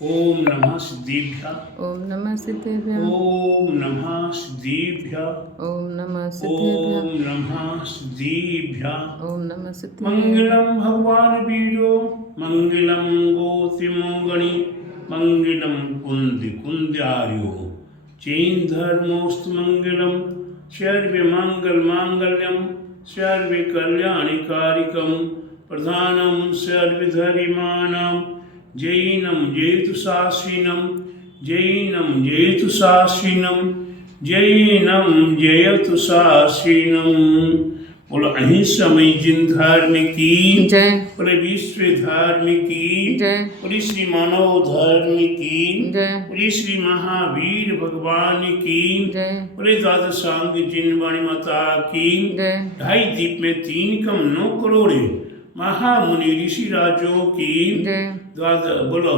ओम नमः सिद्धेभ्यः। ओम नमः सिद्धेभ्यः। ओम नमः सिद्धेभ्यः। ओम नमः सिद्धेभ्यः। ओम नमः सिद्धेभ्यः। ओम नमः सिद्धेभ्यः। मंगलम भगवान वीरो मंगलम गोत्रिमोगणि मंगलम कुंद कुंद्यार्यो चैन धर्मोस्तु मंगलम सर्वे मंगल मांगल्यम सर्वे कल्याणिकारिकम प्रधानम सर्वधर्माणां जैनम जयतु शास्त्रीनम जैनम जयतु शास्त्रीनम जैनम जयतु शास्त्रीनम। बोलो अहिंसामयी जिन धर्म की जय। बोले विश्व धर्म की जय। बोले श्री मानव धर्म की जय। बोले श्री महावीर भगवान की जय। बोले द्वादशांग जिन वाणी माता की जय। ढाई दीप में 3 कम 9 करोड़ महामुनि ऋषि राजों की जय। बोलो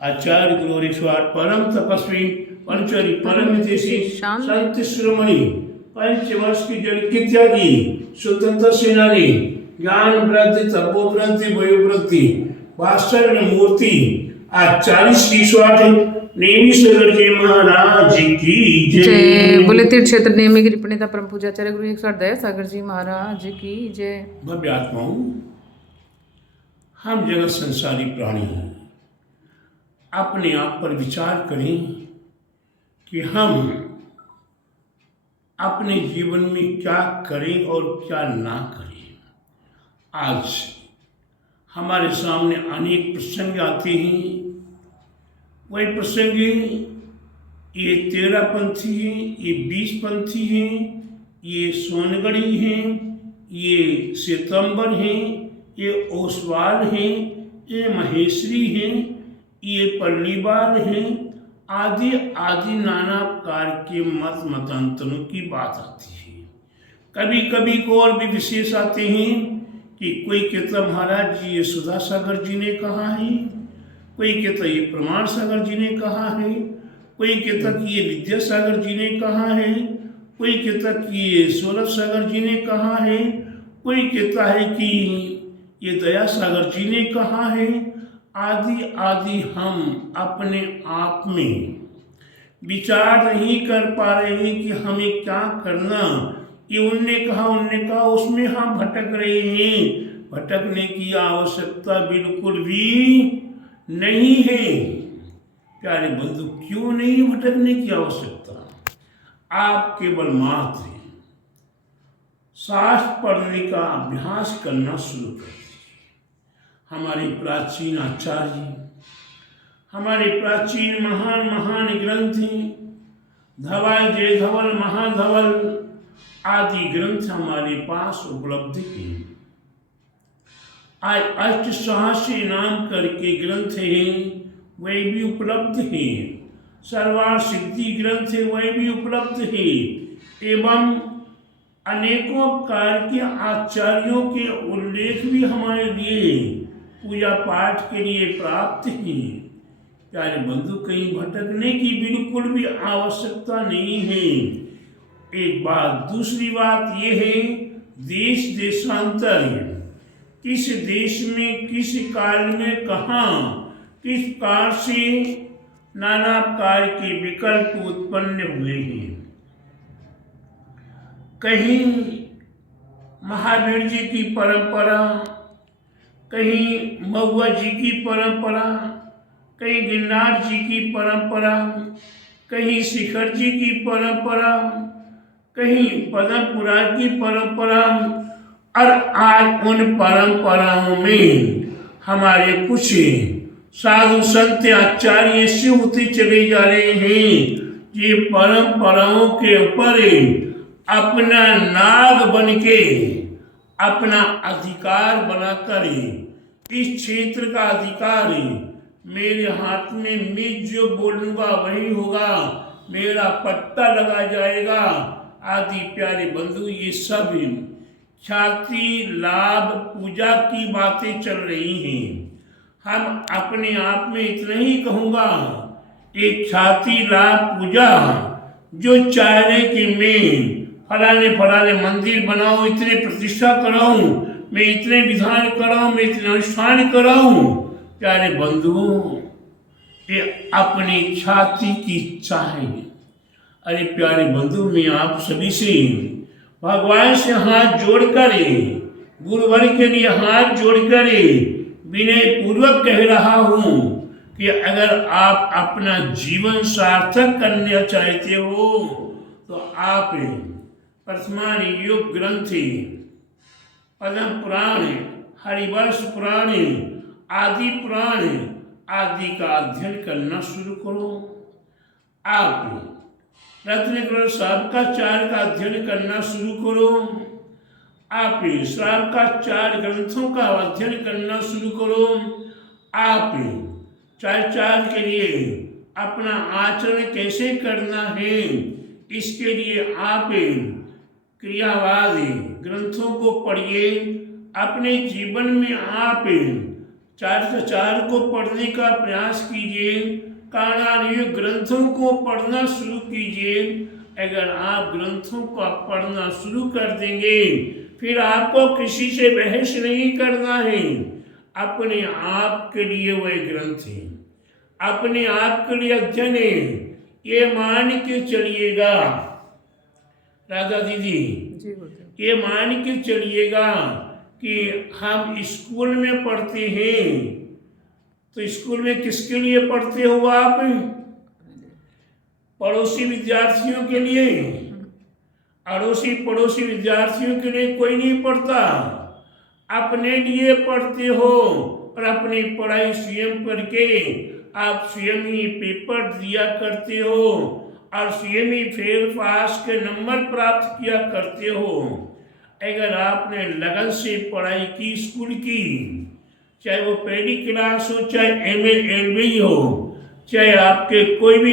आचार्य गुरु 108 परम तपस्वी पंचरी परम देशी संत शिरोमणि 5 वर्ष की जल की त्यागी स्वतंत्र सेनानी ज्ञान वृद्धि तपो वृद्धि वयो वृद्धि वास्तव मूर्ति आचार्य श्री 108 नेमी सगर जी महाराज की जय। बोले तीर्थ क्षेत्र नेमी गिरी प्रणेता परम पूजाचार्य गुरु 108 दया सागर जी महाराज की जय। भव्य आत्माओं, हम जगत संसारी प्राणी हैं। अपने आप पर विचार करें कि हम अपने जीवन में क्या करें और क्या ना करें। आज हमारे सामने अनेक प्रसंग आते हैं। वही प्रसंग ये 13 पंथी हैं, ये 20 पंथी हैं, ये सोनगढ़ी हैं, ये सितंबर हैं, ये ओसवाल हैं, ये महेश्वरी हैं, ये पल्लीवाल हैं, आदि आदि नाना प्रकार के मत मतांतरों की बात आती है। कभी कभी को और भी विशेष आते हैं कि कोई कहता महाराज जी ये सुधा सागर जी ने कहा है, कोई कहता ये प्रमाण सागर जी ने कहा है, कोई कहता कि ये विद्यासागर जी ने कहा है, कोई कहता कि ये सौरभ सागर जी ने कहा है, कोई कहता है कि ये दया सागर जी ने कहा है। आदि आदि हम अपने आप में विचार नहीं कर पा रहे हैं कि हमें क्या करना। ये उनने कहा उसमें हम भटक रहे हैं। भटकने की आवश्यकता बिल्कुल भी नहीं है प्यारे बंधु। क्यों नहीं भटकने की आवश्यकता? आप केवल मात्र शास्त्र पढ़ने का अभ्यास करना शुरू कर। हमारे प्राचीन आचार्य, हमारे प्राचीन महान महान ग्रंथ धवल जय धवल महाधवल आदि ग्रंथ हमारे पास उपलब्ध हैं। आज अष्टसहस्री नाम करके ग्रंथ हैं, वे भी उपलब्ध हैं। सर्वार्थ सिद्धि ग्रंथ है, वे भी उपलब्ध है। एवं अनेकों प्रकार के आचार्यों के उल्लेख भी हमारे लिए पूजा पाठ के लिए प्राप्त है। प्यारे बंधु, कहीं भटकने की बिल्कुल भी आवश्यकता नहीं है। एक बात। दूसरी बात यह है, देश देशांतर, किस देश में किस काल में कहाँ किस प्रकार से नाना प्रकार के विकल्प उत्पन्न हुए हैं। कहीं महावीर जी की परंपरा, कहीं महुआ जी की परंपरा, कहीं गिरनार जी की परंपरा, कहीं शिखर जी की परंपरा, कहीं पद्मपुरा की परंपरा। और आज उन परंपराओं में हमारे कुछ साधु संत आचार्य ऐसे होते चले जा रहे हैं, ये परंपराओं के ऊपर अपना नाग बन के अपना अधिकार बनाकर इस क्षेत्र का अधिकार मेरे हाथ में, मैं जो बोलूँगा वही होगा, मेरा पट्टा लगा जाएगा आदि। प्यारे बंधु, ये सब ख्याति लाभ पूजा की बातें चल रही हैं। हम अपने आप में इतना ही कहूँगा, एक ख्याति लाभ पूजा जो चाह रहे कि मैं फलाने मंदिर बनाऊं, इतने प्रतिष्ठा कराऊं, मैं इतने विधान कराऊं, मैं इतने अनुष्ठान कराऊं। प्यारे बंधुओं, कि अपनी छाती की चाहेंगे। अरे प्यारे बंधु, मैं आप सभी से भगवान से हाथ जोड़कर, गुरुवर के लिए हाथ जोड़कर विनय पूर्वक कह रहा हूं कि अगर आप अपना जीवन सार्थक करना चाहते हो तो आप वर्तमान योग ग्रंथ, पद्म पुराण, हरिवंश पुराण, आदि पुराण आदि का अध्ययन करना शुरू करो। आप रत्नकर श्रावकाचार्य का अध्ययन करना शुरू करो। आप श्रावकाचार्य ग्रंथों का अध्ययन करना शुरू करो। आप चार्य के लिए अपना आचरण कैसे करना है, इसके लिए आप क्रियावाद ग्रंथों को पढ़िए। अपने जीवन में आप चार्य को पढ़ने का प्रयास कीजिए। कारणार्य ग्रंथों को पढ़ना शुरू कीजिए। अगर आप ग्रंथों को पढ़ना शुरू कर देंगे, फिर आपको किसी से बहस नहीं करना है। अपने आप के लिए वह ग्रंथ है, अपने आप के लिए अध्ययन है, ये मान के चलिएगा। राधा दीदी, ये मान के चलिएगा कि हम स्कूल में पढ़ते हैं, तो स्कूल में किसके लिए पढ़ते हो आप? पड़ोसी विद्यार्थियों के लिए। अड़ोसी पड़ोसी विद्यार्थियों के लिए कोई नहीं पढ़ता, अपने लिए पढ़ते हो। और अपनी पढ़ाई स्वयं करके आप स्वयं ही पेपर दिया करते हो और स्वयं ही फेल पास के नंबर प्राप्त किया करते हो। अगर आपने लगन से पढ़ाई की स्कूल की, चाहे वो पहली क्लास हो, चाहे MA LB हो, चाहे आपके कोई भी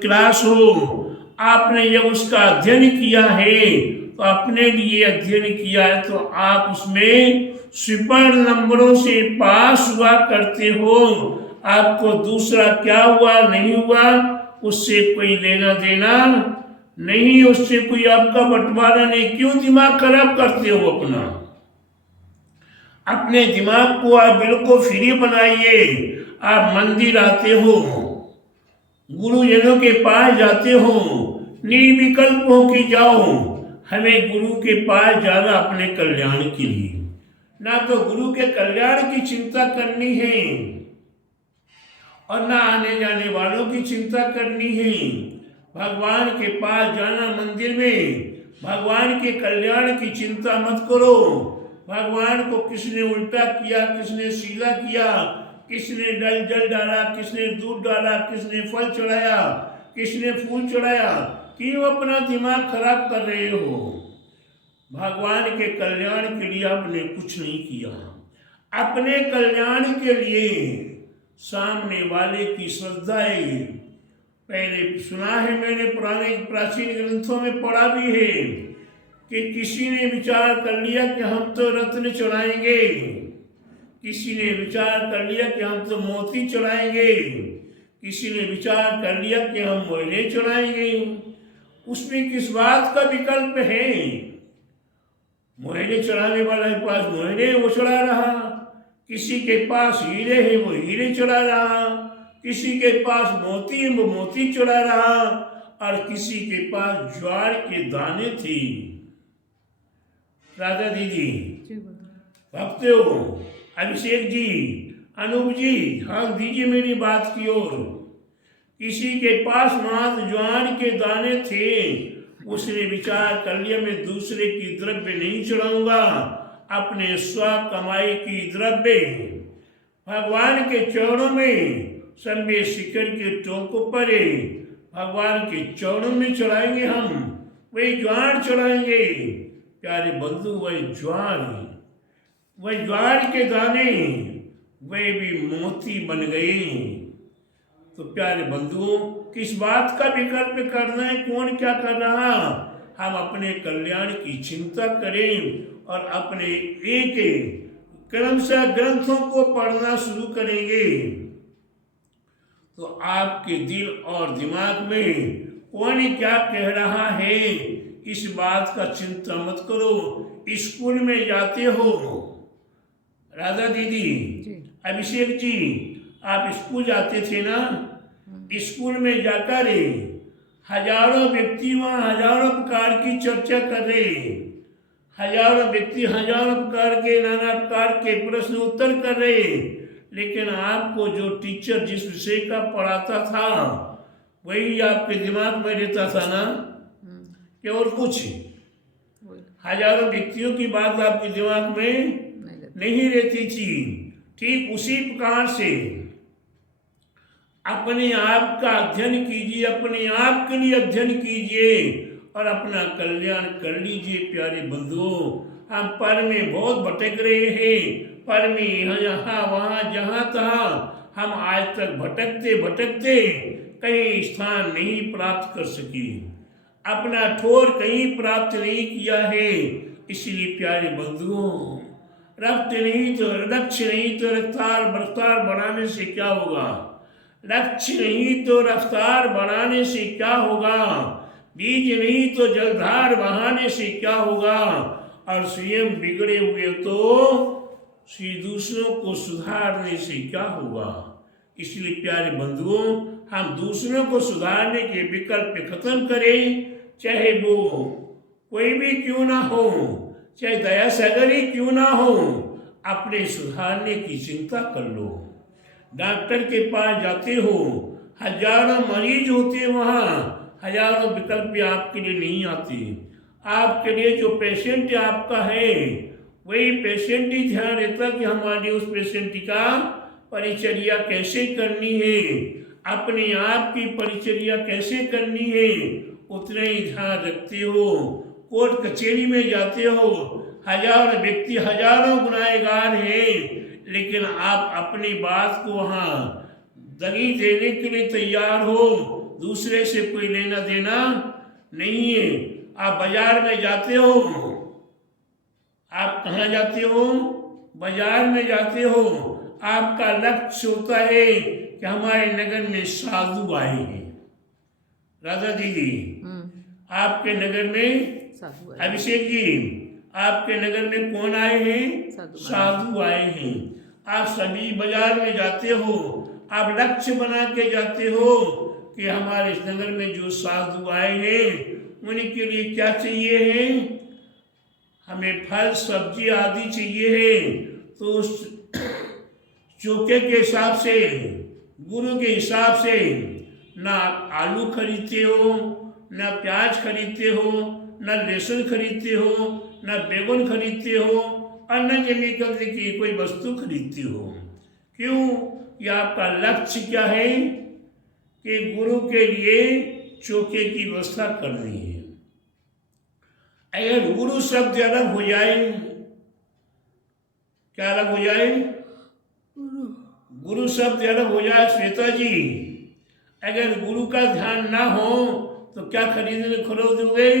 क्लास हो, आपने जब उसका अध्ययन किया है तो अपने लिए अध्ययन किया है, तो आप उसमें सुपर नंबरों से पास हुआ करते हो। आपको दूसरा क्या हुआ नहीं हुआ उससे कोई लेना देना नहीं, उससे कोई आपका बंटवारा नहीं। क्यों दिमाग खराब करते हो अपना? अपने दिमाग को आप बिल्कुल फ्री बनाइए। आप मंदिर आते हो, गुरुजनों के पास जाते हो, निर्विकल्प हो कि जाओ। हमें गुरु के पास जाना अपने कल्याण के लिए, ना तो गुरु के कल्याण की चिंता करनी है और ना आने जाने वालों की चिंता करनी है। भगवान के पास जाना मंदिर में, भगवान के कल्याण की चिंता मत करो। भगवान को किसने उल्टा किया, किसने सीधा किया, किसने जल डाला, किसने दूध डाला, किसने फल चढ़ाया, किसने फूल चढ़ाया, क्यों अपना दिमाग खराब कर रहे हो? भगवान के कल्याण के लिए आपने कुछ नहीं किया, अपने कल्याण के लिए सामने वाले की श्रद्धा है। पहले सुना है मैंने, पुराने प्राचीन ग्रंथों में पढ़ा भी है कि किसी ने विचार कर लिया कि हम तो रत्न चढ़ाएंगे, किसी ने विचार कर लिया कि हम तो मोती चढ़ाएंगे, किसी ने विचार कर लिया कि हम मोहरे चढ़ाएंगे। उसमें किस बात का विकल्प है? मोहरे चढ़ाने वाले के पास मोहरे वो चढ़ा रहा, किसी के पास हीरे है वो हीरे चढ़ा रहा, किसी के पास मोती है वो मोती चढ़ा रहा, और किसी के पास ज्वार के दाने थे। राधा दीदी, भक्त हो, अभिषेक जी, अनूप जी, हाँ दीजिए मेरी बात की ओर। किसी के पास मात्र ज्वार के दाने थे, उसने विचार कर लिया मैं दूसरे की द्रव्य नहीं चढ़ाऊंगा, अपने स्व कमाई की द्रव्य भगवान के चरणों में, संबे शिखर के टोंकों पर भगवान के चरणों में चढ़ाएंगे। हम वही ज्वार चढ़ाएंगे। प्यारे बंधु, वही ज्वार के दाने वे भी मोती बन गए। तो प्यारे बंधुओं, किस बात का विकल्प करना है? कौन क्या कर रहा? हम अपने कल्याण की चिंता करें और अपने एक क्रमशः ग्रंथों को पढ़ना शुरू करेंगे तो आपके दिल और दिमाग में कौन क्या कह रहा है इस बात का चिंता मत करो। स्कूल में जाते हो राधा दीदी, अभिषेक जी, आप स्कूल जाते थे ना, स्कूल में जाकर हजारों व्यक्ति वहाँ हजारों प्रकार की चर्चा कर रहे, हजारों व्यक्ति हजारों प्रकार के नाना प्रकार के प्रश्न उत्तर कर रहे, लेकिन आपको जो टीचर जिस विषय का पढ़ाता था वही आपके दिमाग में रहता था ना, कि और कुछ हजारों व्यक्तियों की बात आपके दिमाग में नहीं रहती थी। ठीक उसी प्रकार से अपने आप का अध्ययन कीजिए, अपने आप के लिए अध्ययन कीजिए और अपना कल्याण कर लीजिए। प्यारे बंधुओं, हम पर में बहुत भटक रहे हैं, पर में यहाँ वहाँ जहाँ तहाँ हम आज तक भटकते भटकते कहीं स्थान नहीं प्राप्त कर सके, अपना ठोर कहीं प्राप्त नहीं किया है। इसलिए प्यारे बंधुओं, लक्ष्य नहीं तो रफ्तार बढ़ाने से क्या होगा, लक्ष्य नहीं तो रफ्तार बढ़ाने से क्या होगा, बीज नहीं तो जलधार बहाने से क्या होगा, और स्वयं बिगड़े हुए तो दूसरों को सुधारने से क्या होगा। इसलिए प्यारे बंधुओं, हम दूसरों को सुधारने के विकल्प खत्म करें, चाहे वो कोई भी क्यों ना हो, चाहे दया सागर ही क्यों ना हो, अपने सुधारने की चिंता कर लो। डॉक्टर के पास जाते हो, हजारों मरीज होते, वहाँ हजारों विकल्प आपके लिए नहीं आते। आपके लिए जो पेशेंट आपका है वही पेशेंट ही ध्यान रहता कि हमारी उस पेशेंट का परिचर्या कैसे करनी है, अपने आप की परिचर्या कैसे करनी है, उतना ही ध्यान रखते हो। कोर्ट कचहरी में जाते हो, हजारों व्यक्ति हजारों गुनाहगार हैं, लेकिन आप अपनी बात को वहाँ दगी देने के लिए तैयार हो, दूसरे से कोई लेना देना नहीं है। आप बाजार में जाते हो, आप कहाँ जाते हो, बाजार में जाते हो, आपका लक्ष्य होता है कि हमारे नगर में साधु आए हैं। राधा दीदी, आपके नगर में अभिषेक जी, आपके नगर में कौन आए हैं, साधु आए हैं। आप सभी बाजार में जाते हो, आप लक्ष्य बना के जाते हो कि हमारे इस नगर में जो साधु आए हैं उनके लिए क्या चाहिए है, हमें फल सब्जी आदि चाहिए है। तो उस चौके के हिसाब से, गुरु के हिसाब से ना आप आलू खरीदते हो, ना प्याज खरीदते हो, ना लहसुन खरीदते हो, ना बैगन खरीदते हो, और न केमिकल की कोई वस्तु खरीदते हो। क्यों? ये आपका लक्ष्य क्या है कि गुरु के लिए चौके की व्यवस्था करनी है। अगर गुरु शब्द अलग हो जाए, क्या अलग हो जाए, गुरु शब्द अलग हो जाए श्वेता जी, अगर गुरु का ध्यान ना हो तो क्या खरीदोगे,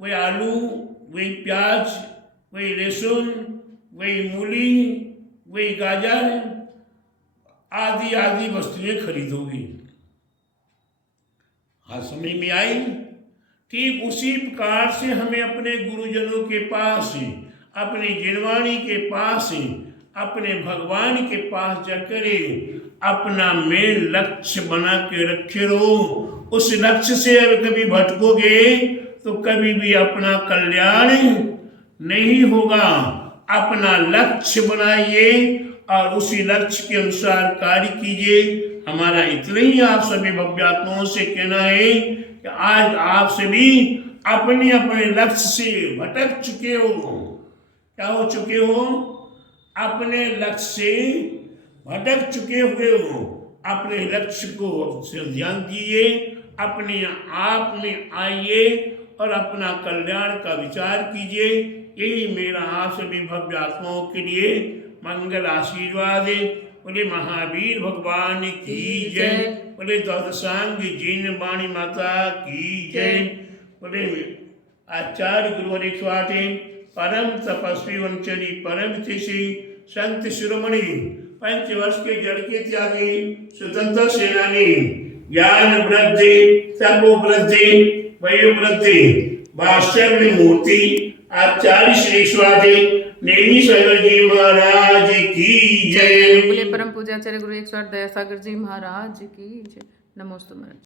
वही आलू, वही प्याज, वही लहसुन, वही मूली, वही गाजर आदि आदि वस्तुएं खरीदोगे। हाँ, समझ में आई। ठीक उसी प्रकार से हमें अपने गुरुजनों के पास, अपने जिनवाणी के पास, अपने भगवान के पास जाकर अपना मेन लक्ष्य बना के रखे रहो। उस लक्ष्य से अगर कभी भटकोगे तो कभी भी अपना कल्याण नहीं होगा। अपना लक्ष्य बनाइए और उसी लक्ष्य के अनुसार कार्य कीजिए। हमारा इतना ही आप सभी भव्यात्माओं से कहना है कि आज आप सभी अपने अपने लक्ष्य से भटक चुके हो। क्या हो चुके हो? अपने लक्ष्य से भटक चुके हुए हो। अपने लक्ष्य को ध्यान दिए, अपने आप में आइए और अपना कल्याण का विचार कीजिए। यही मेरा आप सभी भव्य आत्माओं के लिए मंगल आशीर्वाद है। बोले महावीर भगवान की जय, बोले द्वादशांग जीन वाणी माता की जय, बोले आचार्य गुरुवर 108 परम तपस्वी वंचरी परम तिथि संत शिरोमणि 5 वर्ष के जड़ के त्यागी स्वतंत्र सेनानी ज्ञान वृद्धि तपो वृद्धि वयो वृद्धि वास्तव्य मूर्ति आचार्य श्री स्वाति नेमी सागर जी महाराज की जय। बोले परम पूजाचार्य गुरु 108 दया सागर जी महाराज की जय। नमोस्तु महाराज।